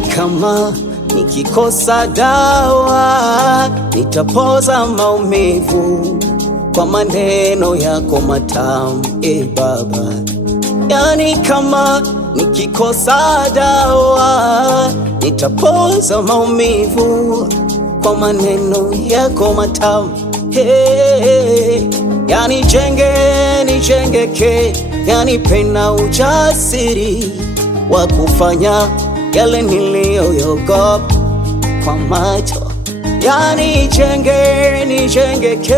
Yani kama nikikosa dawa nitapoza maumivu kwa maneno yako matamu, Baba. Yani kama nikikosa dawa nitapoza maumivu kwa maneno yako matamu, Yani nijengeke, yani pena ujasiri wa kufanya yale niliyogopa kwa macho. Yani nijengeke,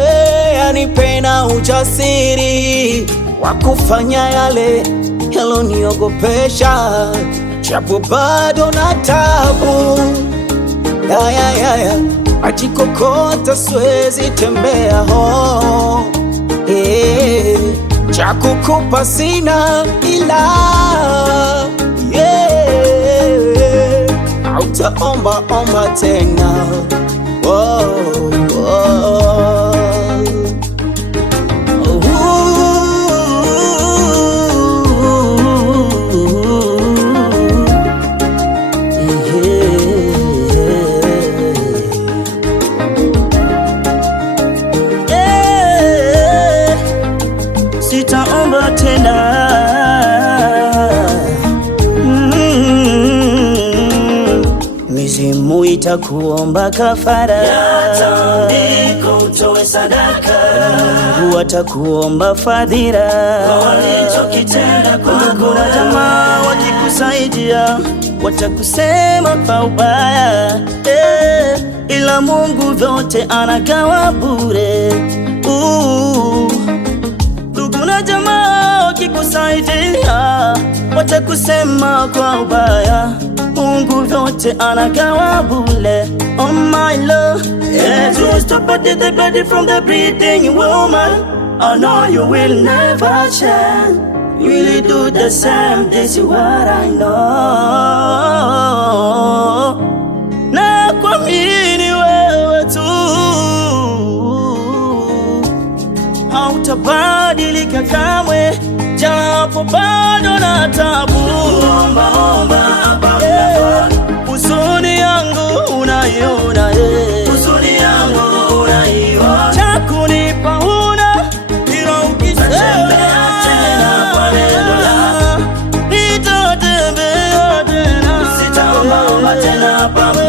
yani pena ujasiri wa kufanya yale yaloniogopesha, japo bado na tabu. Ajikokota siwezi tembea cha kukupa sina ila hautaomba tena. Sitaomba tena. Mizimu itakuomba kafara, yatandiko utoe sadaka. Mungu atakuomba fadhila kwa walichokitenda kwako. Kuna jamaa wakikusaidia watakusema kwa ubaya, ila Mungu vyote anagawa bure. Kuna jamaa wakikusaidia watakusema kwa ubaya, Mungu vyote anagawa bure. Oh my Lord, Jesus to put the body from the breathing woman. I know you will never change, you will do the same, this is what I know. Na kuamini wewe tu, hautabadilika kamwe, japo bado na tabu. Huzuni yangu unaiona, huzuni yangu unaiona. Cha kunipa huna, ila ukisema nitatembea tena. Sitaomba tena Baba.